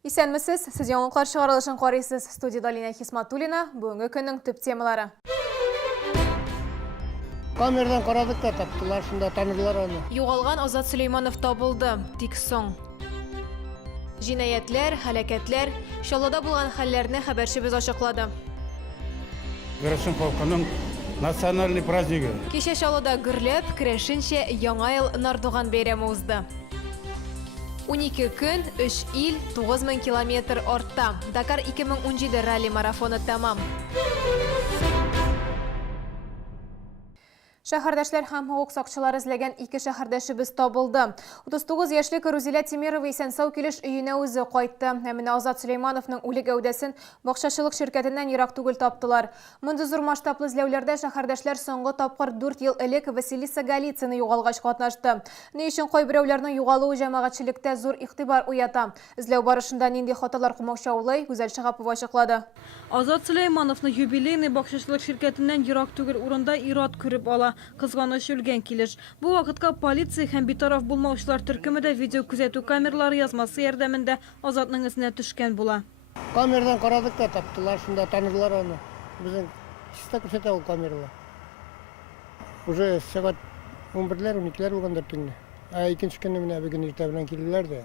Исәнмесез, сіз яңалыклар чыгарылышын карыйсыз. Студияда Лина Хисматуллина, бүгінгі көннің төп темалары. Камерадан карадык та таптылар, шунда танырлар аны. Югалган Азат Сулейманов табылды, тик соң. Җинаятьләр, һәлакәтләр, Чаллыда булган хәлләрне хәбәрчебез ачыклады. Грашин полкының национальный празднигы. Кичә Чаллыда гөрләп, керәшенчә Яңа ел Нардуган бәйрәме узды. 12 көн, 3 ил, 9000 километр артта. Дакар 2017 ралли-марафоны тәмам. Шәһәрдәшләр һәм хокук сакчылары эзләгән 2 шәһәрдәшебез табылды. 39 яшьлек Рузилә Тимирова исән-сау килеш өенә үзе кайтты. Менә Азат Сулеймановның үле гәүдәсен бакчачылык ширкәтеннән ерак түгел таптылар. Мондый зур масштаблы эзләүләрдә шәһәрдәшләр соңгы тапкыр 4 ел элек Василиса Голицына югалгач катнашты. Ни өчен кайберәүләрнең югалуы җәмәгатьчелектә зур игътибар уята. Эзләү барышында нинди хаталар кумаучаулый, Гүзәл Шагапова ачыклады. Азат Сулеймановны юбилейный бакчачылык ширкәтеннән ерак түгел урында ир-ат күреп ала. Кызганыч үлгән килеш. Бу вакытка полиция һәм битараф булмаучылар төркеме видео күзәтү камералары язмасы ярдәмендә Азатның эзенә төшкән була. Камерадан карадык та таптылар, шунда танырлар аны. Безнең чиста күрсәтә ул камералар. Уже сәгать 11-ләр, 12-ләр булгандыр төнне. Икенче көнне менә бүген иртә белән килделәр дә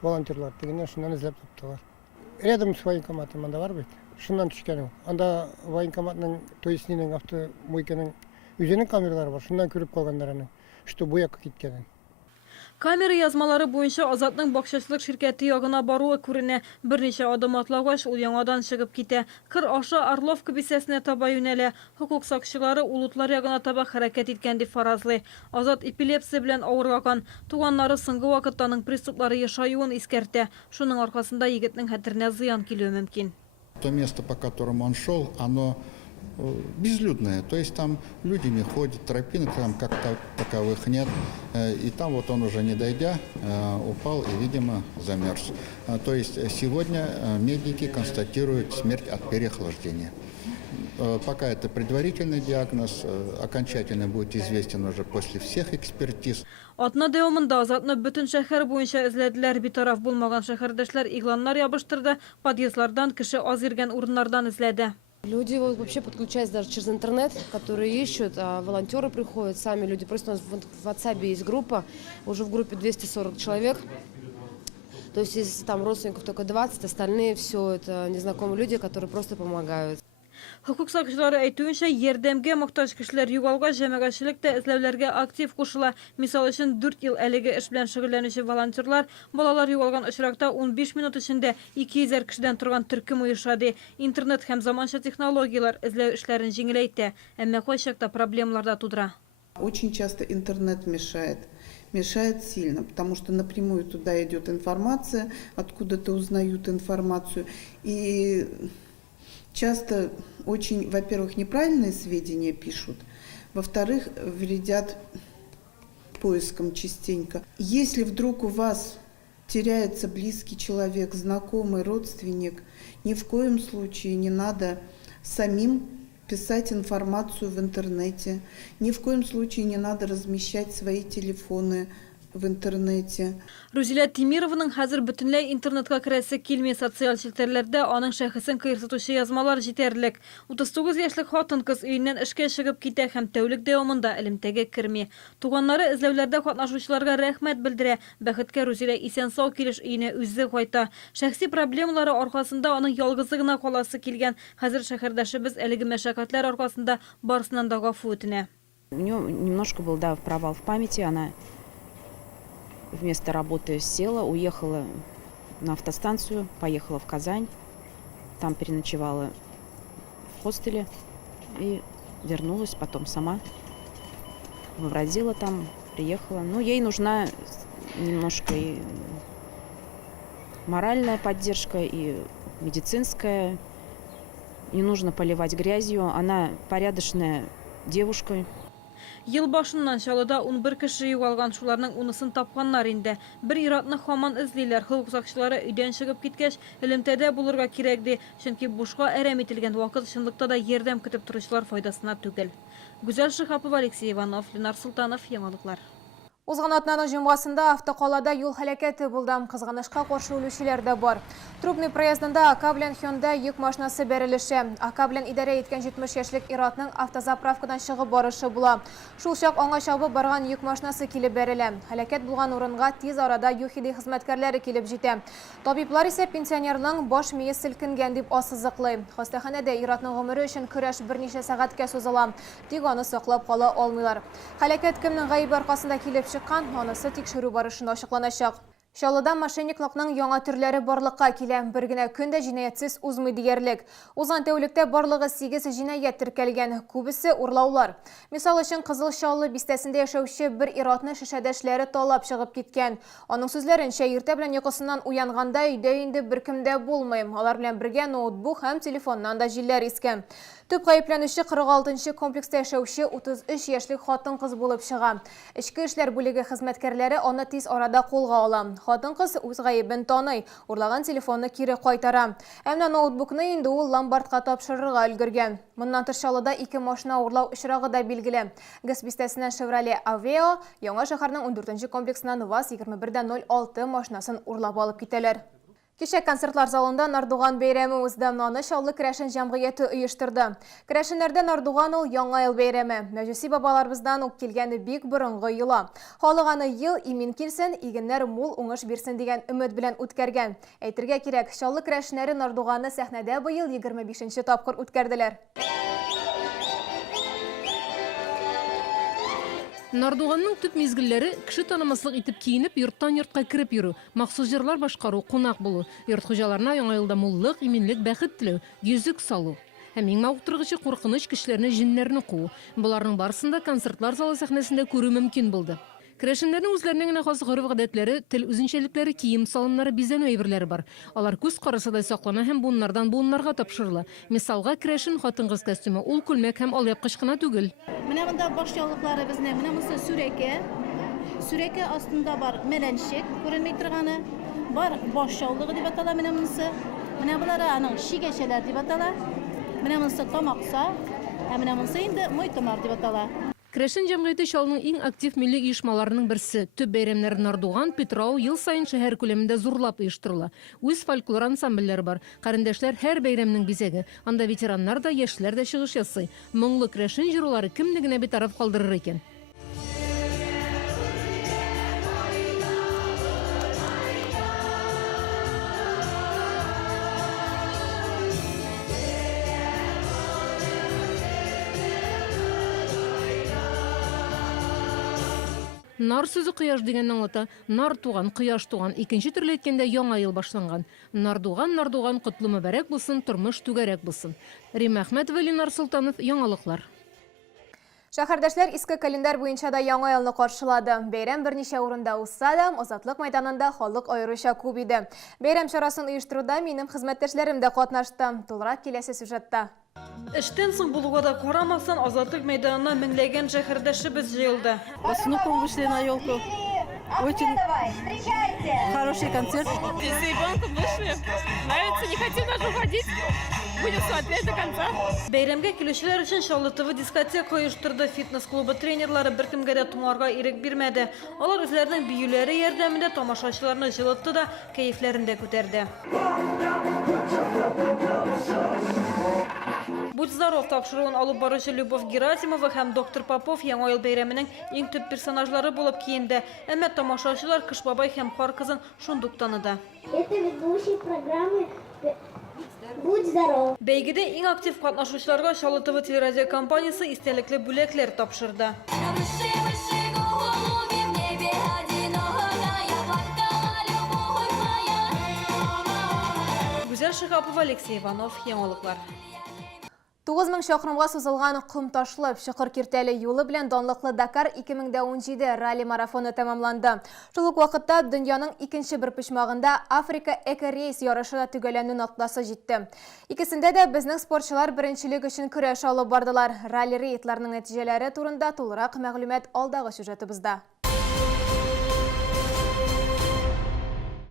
волонтерлар дигәннән шуннан эзләп таптылар. Рядом с военкоматом анда бар бит. Шуннан төшкән ул. Анда военкоматның, то есть нинең автомойканың үзенең камералары бар. Шуннан күреп калганнар аны, что буяк киткәнен. Камера язмалары буенча Азатның бакчачылык ширкәте ягына баруы күренә. Берничә адым атлагач ул яңадан чыгып китә. Кыр аша Орловка бисәсенә таба юнәлә. Хокук сакчылары улутлар ягына таба хәрәкәт иткән дип фаразлый. Азат эпилепсия белән авырган. Туганнары соңгы вакытта аның приступлары яшаюын искәртә. Шуның аркасында егетнең хәтеренә зыян килүе мөмкин. То место, по которому он шел, оно безлюдное, то есть там люди не ходят, тропинок там как-то таковых нет, и там вот он уже не дойдя упал и, видимо, замерз. То есть сегодня медики констатируют смерть от переохлаждения. Пока это предварительный диагноз, окончательно будет известен уже после всех экспертиз. Атна дәвамында Азатны бөтен шәһәр буенча эзләделәр, битараф булмаган шәһәрдәшләр игланнар ябыштырды, подъездлардан, кеше аз йөргән урыннардан эзләде. Люди вообще подключаются даже через интернет, которые ищут, а волонтеры приходят, сами люди. Просто у нас в WhatsApp есть группа, уже в группе 240 человек. То есть из там родственников только 20, остальные все это незнакомые люди, которые просто помогают. Хокук сакчылары әйтүенчә, ярдәмгә мохтаҗ кешеләр югалгач, җәмәгатьчелек тә эзләүләргә актив кушыла. Мисал өчен 4 ел әлеге эш белән шөгыльләнүче волонтерлар балалар югалган очракта 15 минут эчендә 200 кешедән торган төркем оештырды. Интернет һәм заманча технологиялар эзләү эшләрен җиңеләйтә, әмма кайчакта проблемалар да тудыра. Очень часто интернет мешает сильно, потому что напрямую туда идет информация, откуда-то узнают информацию. И часто очень, во-первых, неправильные сведения пишут, во-вторых, вредят поискам частенько. Если вдруг у вас теряется близкий человек, знакомый, родственник, ни в коем случае не надо самим писать информацию в интернете, ни в коем случае не надо размещать свои телефоны в интернете. Рузилә Тимированың хәзер бөтенләй интернетка керәсе килми, социаль челтәрләрдә аның шәхесен кыерсытучы язмалар җитәрлек. 39 яшьлек хатын-кыз өеннән эшкә чыгып китә һәм тәүлек дәвамында элемтәгә керми. Туганнары эзләүләрдә катнашучыларга рәхмәт белдерә. Бәхеткә Рузилә исән-сау килеш өенә үзе кайта. Шәхси проблемалары аркасында аның ялгызы гына каласы килгән. Хәзер шәһәрдәшебез әлеге мәшәкатьләр аркасында барысыннан да гафу үтенә. У нее немножко был провал в памяти, она вместо работы села, уехала на автостанцию, поехала в Казань, там переночевала в хостеле и вернулась потом сама. Родила там, приехала. Ну, ей нужна немножко и моральная поддержка, и медицинская. Не нужно поливать грязью. Она порядочная девушка. Ел башыннан Чаллыда 11 кеше югалган, шуларның 10-сын тапканнар инде. Бер иратны һаман эзлиләр. Хокук сакчылары өйдән чыгып киткәч, элемтәдә булырга кирәк ди. Чөнки бушка әрәм ителгән вакыт чынлыкта да ярдәм көтеп торучылар файдасына түгел. Гүзәл Шагапова, Алексей Иванов, Ленар Султанов, Яңалыклар. Узган атнаның жумғасында автоқалада юл хәләкәте булды. Кызганышка каршы үлүчеләр дә бар. Трубный проездында АК белән Hyundai йөк машинасы бәрелеше. АК белән идарә иткән 70 яшьлек ир-атның автозаправкадан чыгып барышы була. Шул чак аңа чабып барган йөк машинасы килеп бәрелә. Хәләкәт булган урынга тиз арада ЮХИДИ хезмәткәрләре килеп җитә. Табиблар исә пенсионерның баш мие селкенгән дип ассызыклый. Хастаханәдә ир-атның гомере өчен көрәш берничә сәгатькә сузыла. Тик аны саклап кала алмыйлар. Хәләкәт кемнең гаебе аркасында килеп чыккан, анысы тикшерү барышында ачыкланачак. Чаллыда мошенниклыкның яңа төрләре барлыкка килә. Бер генә көндә җинаятсыз узмый диярлек. Узган тәүлектә барлыгы 8 җинаят теркәлгән, күбесе урлаулар. Мисал өчен Кызыл Чаллы бистәсендә яшәүче бер ир-атны шешәдәшләре талап чыгып киткән. Аның сүзләренчә, иртә белән йокысыннан уянганда өйдә инде беркемдә булмый. Алар белән бергә ноутбук һәм телефоннан да җилләр искән. Төп гаепләнүче 46-нчы комплекста яшәүче 33 яшьлек хатын-кыз булып чыга. Ичке эшләр бүлеге хезмәткәрләре аны тиз арада кулга ала. Хатын-кыз үз гаебен таный, урлаган телефонны кире кайтара. Әмма ноутбукны инде ул ломбардка тапшырырга өлгергән. Моннан тыш Чаллыда 2 машина урлау очрагы да билгеле. ГЭС бистәсеннән Chevrolet Aveo, Яңа шәһәрнең 14-нче комплексыннан ВАЗ 2106 машинасын урлап алып китәләр. Кичә концертлар залында Нардуган бәйрәме узды. Аны Чаллы Керәшен җәмгыяте оештырды. Керәшеннәрдә Нардуган ул яңа ел бәйрәме. Мәҗүси бабаларыбыздан ук килгәне бик борынгы йола. Халык аны ел имин килсен, игеннәр мул уңыш бирсен дигән өмет белән үткәргән. Әйтергә кирәк, Чаллы Керәшеннәре Нардуганны сәхнәдә быел 25-нче тапкыр үткәрделәр. Нардуганның төп мизгелләре кеше танымаслык итеп киенеп, йорттан йортка кирип йөрү, махсус җырлар башкару, кунак булу, йорт хуҗаларына яңа елда муллык, иминлек, бәхет теләү, йөзек салу. Һәм иң мавыктыргычы куркыныч кешеләрне, җиннәрне куу. Буларның барысында концертлар залы сәхнәсендә күрү мөмкин булды. Керәшеннәрнең үзләренә генә хас гореф-гадәтләре, тел үзенчәлекләре, кием салымнары, бизәнү әйберләре бар. Алар күз карасыдай саклана һәм буыннардан буыннарга тапшырыла. Мисалга, керәшен хатын-кыз костюмы, ул күлмәк һәм алъяпкыч кына түгел. Менә монда башчалыклары безнең, менә монысы сүрәкә. Сүрәкә астында бар мәрәнчек, күренми торганы, бар башчалыгы дип атала менә монысы. Менә булары аның шигәчәләр дип атала. Менә монысы тамакса, ә менә монысы инде муйтымар дип атала. Керәшен җәмгыяте Чаллының иң актив милли оешмаларының берсе. Төп бәйрәмнәр Нардуган, Петрау ел сайын шәһәр күләмендә зурлап оештырыла. Үз фольклор ансамбльләре бар. Карендәшләр һәр бәйрәмнең бизәге. Анда ветераннар да, яшьләр дә чыгыш ясый. Моңлы керәшен җырлары кемне генә битараф калдырыр икән. Нар сүзе кояш дигәнне аңлата. Нар туган, кояш туган. Икенче төрле әйткәндә яңа ел башланган. Нардуган, Нардуган, котлы мөбарәк булсын, тормыш түгәрәк булсын. Рима Әхмәтова, Ленар Султанов, яңалыклар. Шәһәрдәшләр иске календар буенча да яңа елны каршылады. Бәйрәм берничә урында узса да, Азатлык мәйданында халык аеруча күп иде. Бәйрәм чарасын оештыруда минем хезмәттәшләрем дә катнашты. Тулырак киләсе сюжетта. Эштән соң булуга да карамастан Азатлык мәйданына меңләгән шәһәрдәшебез җыелды. Снупом вышли на елку. Очень хороший концерт. С ребенком вышли. Нравится, не хотим даже уходить. Будем смотреть до конца. Бәйрәмгә килүчеләр өчен Чаллы ТВ дискотека оештырды. Фитнес-клубы тренерлары беркемгә дә туңарга ирек бирмәде. Алар үзләренең биюләре ярдәмендә тамашачыларны җылытты да, кәефләрен дә күтәрде. Будь здоров тапшыруын алып баручы Любовь Герасимова һәм доктор Попов яңа ел бәйрәменең иң төп персонажлары булып киенде. Әмма тамашачылар Кыш бабай һәм Кар кызын шундук таныды. Это ведущий программы «Будь здоров». Бәйгедә иң актив катнашучыларга Чаллы ТВ телерадиокомпаниясе истәлекле бүләкләр тапшырды. Гүзәл Шихапова, Алексей Иванов, яңалыклар. 9000 чакрымга сузылган ком ташлы Чокыр Киртәле юлы белән данлыклы Дакар 2017 ралли марафоны тәмамланды. Шул ук вакытта дөньяның икенче бер почмагында Африка эко-рейс ярышы да төгәлләнү ноктасы җитте. Икесендә дә безнең спортчылар беренчелек өчен көрәш алып бардылар. Ралли рейдларының нәтиҗәләре турында тулырак мәгълүмат алдагы сюжетыбызда.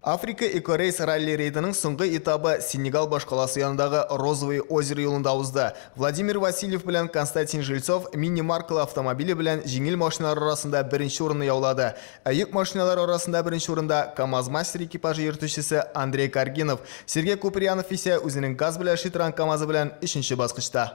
Африка Экорейс ралли рейдінің соңғы этабы Сенегал башқаласы янындағы Розовый озеро юлында ауызды. Владимир Васильев білән Константин Жильцов мини-маркалы автомобилі білән жеңіл машиналар арасында бірінші орынны яулады. Әйік машиналар арасында бірінші орында КамАЗ-мастер экипажы ертушісі Андрей Каргинов, Сергей Куприянов есе өзінің газ білән шитран КамАЗы білән үшінші басқышта.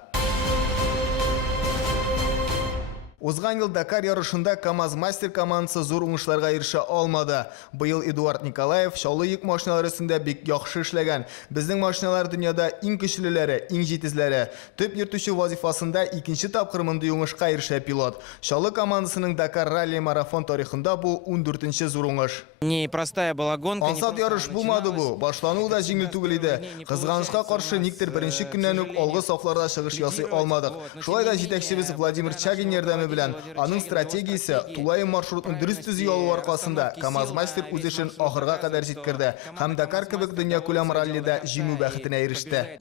Узған ел Дакар ярышында КамАЗ-мастер командасы зор уңышларға иреша алмады. Быйыл Эдуард Николаев шаулы йөк машиналары өстендә бик яхшы эшләгән. Безнең машиналар дөньяда иң көчлеләре, иң җитезләре. Төп йөртүче вазифасында икенче тапкыр мондый уңышка иреша пилот. Шаулы командасының Дакар ралли-марафон тарихында бу 14нче зур уңыш. Непростая была гонка. Ансат ярыш булмады бу. Башлануы да җиңел түгел иде. Кызганычка каршы никтер беренче көннән үк алгы сафларда чыгыш ясый алмадык. Шулай да җитәкчебез Владимир Чагин ярдәме белән аның стратегиясе тулайым маршрутның дөрес төзү алу аркасында КамАЗ-мастер үз эшен ахырга кадәр җиткерде һәм Дакар кебек дөнья күләм раллида җиңү бәхетенә иреште.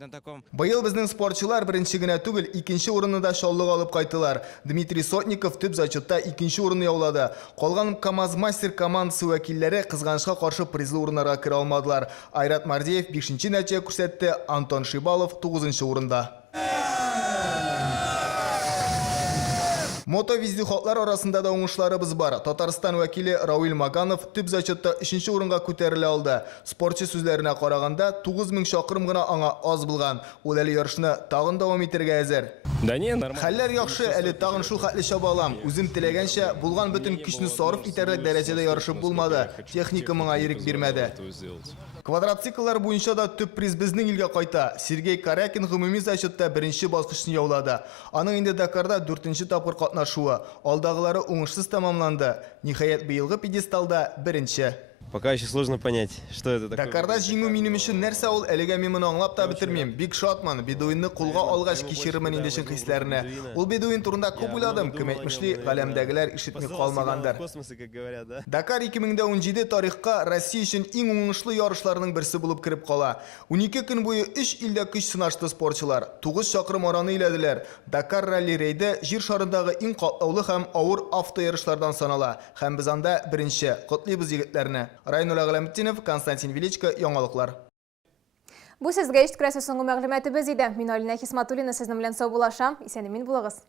Быел безнең спортчылар беренче генә түгел, икенче урынны да шаулык алып кайтылар. Дмитрий Сотников төп зачетта икенче урынны яулады. Калган КамАЗ-мастер командасы вәкилләре кызганычка каршы призлы урыннарга кире алмадылар. Айрат Мардиев 5нче нәтиҗә күрсәтте, Антон Шибалов 9нчы урында. Мотовездеходлар арасында да уңышларыбыз бар. Татарстан вәкиле Рауил Маганов төп зачетта 3нче урынга күтәрелә алды. Спортчы сүзләренә караганда 9000 чакрым гына аңа аз булган. Ул әле ярышны тагын дәвам итәргә әзер. Хәлләр яхшы, әле тагын шул хәтле чабалам. Үзем теләгәнчә булган бөтен көчне сарыф итәрлек дәрәҗәдә ярышып булмады. Техника моңа ирек бирмәде. Квадроцикллар буенча да төп приз безнең илгә кайта. Сергей Карякин гомуми зачетта беренче баскычны яулады. Аның инде Дакарда 4нче тапкыр катнашуы. Алдагылары уңышсыз тамамланды. Ниһаять быелгы пьедесталда беренче. Пока еще сложно понять, что это такое. Дакарда җиңү минем өчен нәрсә ул, әлегә мин моны аңлап та бетермим. Бик шатман, бедуинны кулга алгач кичермен инде шул хисләрне. Ул бедуин турында күп уйладым, кем әйтмешли, галәмдәгеләр ишетми калмагандыр. Дакар 2017 тарихка Россия өчен иң уңышлы ярышларның берсе булып кирип кала. 12 көн буе 3 илдә көч сынашты спортчылар. 9 чакрым араны иләделәр. Дакар ралли рейды җир шарындагы иң катлаулы һәм авыр автоярышлардан санала. Һәм без анда беренче котлыйбыз егетләрне. Райнула Галәмтдинов, Константин Величко, яңалыклар. Бу сезгә ишеткерәсе соңгы мәгълүматыбыз иде. Мин Алина Хисматуллина сезнең белән сау булашам. Исән-имин булыгыз.